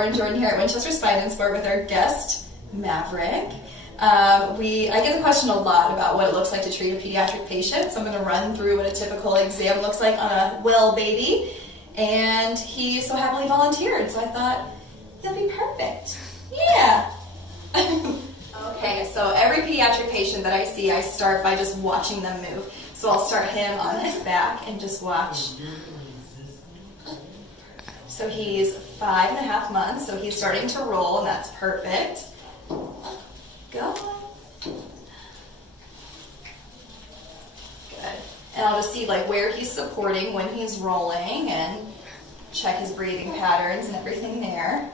Lauren Jordan here at Winchester Spine and Sport with our guest, Maverick. I get the question a lot about what it looks like to treat a pediatric patient, so I'm going to run through what a typical exam looks like on a well baby, and he so happily volunteered, so I thought, he'll be perfect. Yeah. Okay, so every pediatric patient that I see, I start by just watching them move. So I'll start him on his back and just watch. So he's 5.5 months, so he's starting to roll, and that's perfect. Go. Good. And I'll just see like where he's supporting when he's rolling and check his breathing patterns and everything there.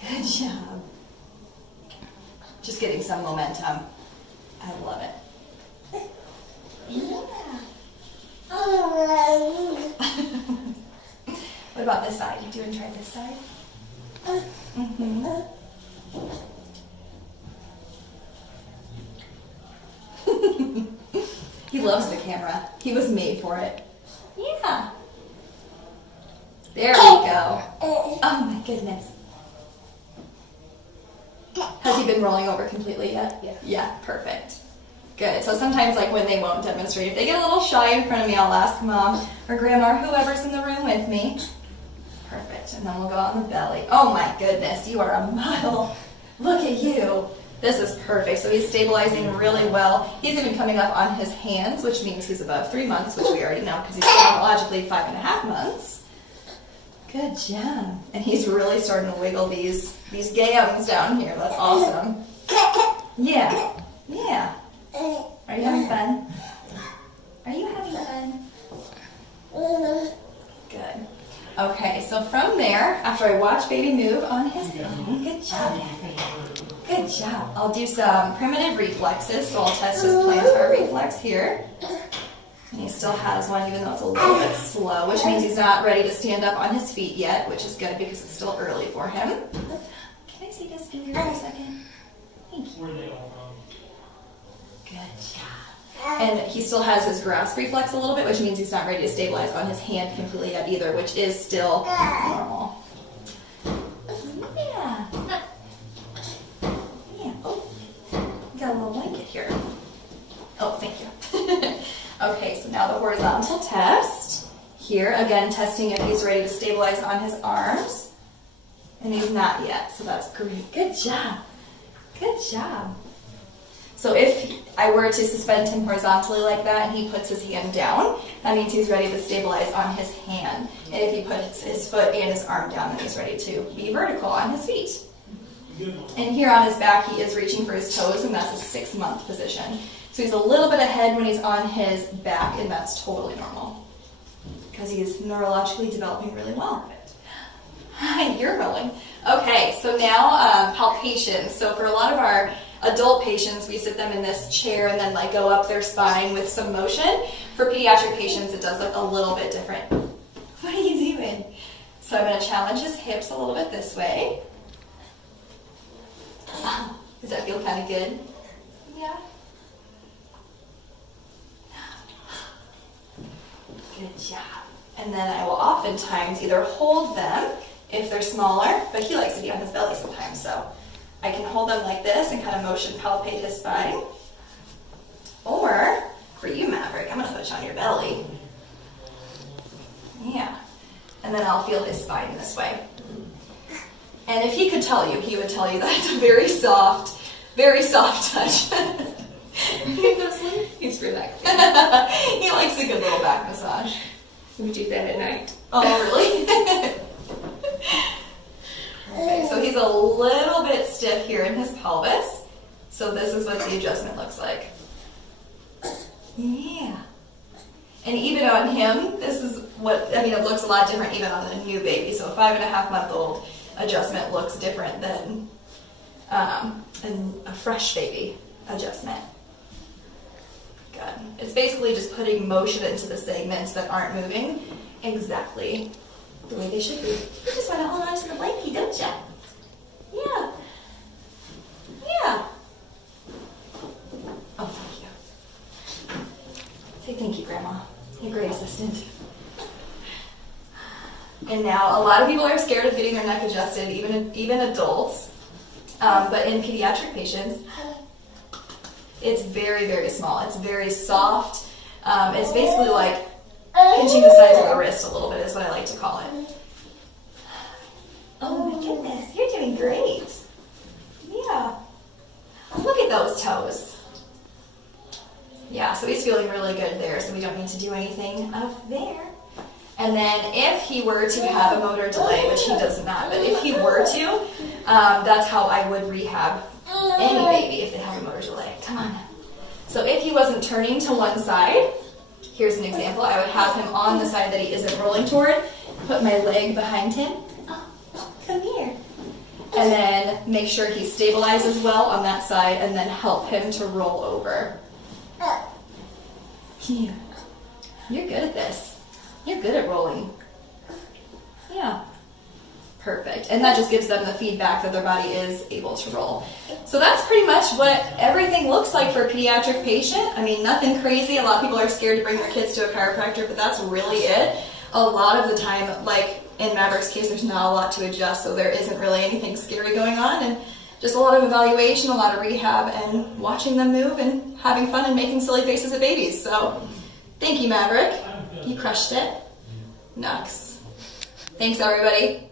Good job. Just getting some momentum. I love it. Yeah. What about this side? You doing try this side? Mm-hmm. He loves the camera. He was made for it. Yeah. There we go. Oh my goodness. Has he been rolling over completely yet? Yeah. Yeah, perfect. Good. So sometimes like when they won't demonstrate, if they get a little shy in front of me, I'll ask mom or grandma or whoever's in the room with me. Perfect. And then we'll go out on the belly. Oh my goodness, you are a model. Look at you. This is perfect. So he's stabilizing really well. He's even coming up on his hands, which means he's above 3 months, which we already know because he's chronologically 5.5 months. Good job. And he's really starting to wiggle these gams down here. That's awesome. Yeah. Yeah. Are you having fun? Are you having fun? Good. Okay, so from there, after I watch baby move on his own, good job. Good job. I'll do some primitive reflexes, so I'll test his plantar reflex here. And he still has one, even though it's a little bit slow, which means he's not ready to stand up on his feet yet, which is good because it's still early for him. Can I see this finger for a second? Thank you. Good job. And he still has his grasp reflex a little bit, which means he's not ready to stabilize on his hand completely yet either, which is still normal. Yeah. Yeah. Oh, got a little blanket here. Oh, thank you. Okay, so now the horizontal test. Here, again, testing if he's ready to stabilize on his arms. And he's not yet, so that's great. Good job. Good job. So if I were to suspend him horizontally like that and he puts his hand down, that means he's ready to stabilize on his hand. And if he puts his foot and his arm down, then he's ready to be vertical on his feet. And here on his back, he is reaching for his toes, and that's a 6-month position. So he's a little bit ahead when he's on his back, and that's totally normal because he is neurologically developing really well. Hi, you're rolling. Okay, so now palpation. So for a lot of our adult patients, we sit them in this chair and then like go up their spine with some motion. For pediatric patients, it does look a little bit different. What are you doing? So I'm going to challenge his hips a little bit this way. Does that feel kind of good? Yeah. Good job. And then I will oftentimes either hold them if they're smaller, but he likes to be on his belly sometimes, so I can hold them like this and kind of motion palpate his spine. Or, for you, Maverick, I'm going to put you on your belly. Yeah. And then I'll feel his spine this way. And if he could tell you, he would tell you that it's a very soft touch. He's relaxing. He likes a good little back massage. We do that at night. Oh, really? Okay, so he's a little bit stiff here in his pelvis. So this is what the adjustment looks like. Yeah. And even on him, this is what, I mean, it looks a lot different even on a new baby. So a 5.5-month-old adjustment looks different than a fresh baby adjustment. Good. It's basically just putting motion into the segments that aren't moving exactly the way they should be. You just want to hold on to the blankie, don't you? Yeah. Yeah. Oh, thank you. Say thank you, Grandma. You're a great assistant. And now a lot of people are scared of getting their neck adjusted, even adults. But in pediatric patients, it's very, very small. It's very soft. It's basically like pinching the sides of the wrist a little bit is what I like to call it. Oh my goodness, you're doing great. Yeah. Look at those toes. Yeah, so he's feeling really good there, so we don't need to do anything up there. And then if he were to have a motor delay, which he does not, but if he were to, that's how I would rehab any baby if they have a motor delay. Come on. So if he wasn't turning to one side, here's an example. I would have him on the side that he isn't rolling toward, put my leg behind him. Oh, come here. And then make sure he stabilizes well on that side and then help him to roll over. Yeah. You're good at this. You're good at rolling. Yeah. Perfect. And that just gives them the feedback that their body is able to roll. So that's pretty much what everything looks like for a pediatric patient. I mean, nothing crazy. A lot of people are scared to bring their kids to a chiropractor, but that's really it. A lot of the time, like in Maverick's case, there's not a lot to adjust, so there isn't really anything scary going on, and just a lot of evaluation, a lot of rehab, and watching them move and having fun and making silly faces at babies. So thank you, Maverick. You crushed it. Nice. Thanks, everybody.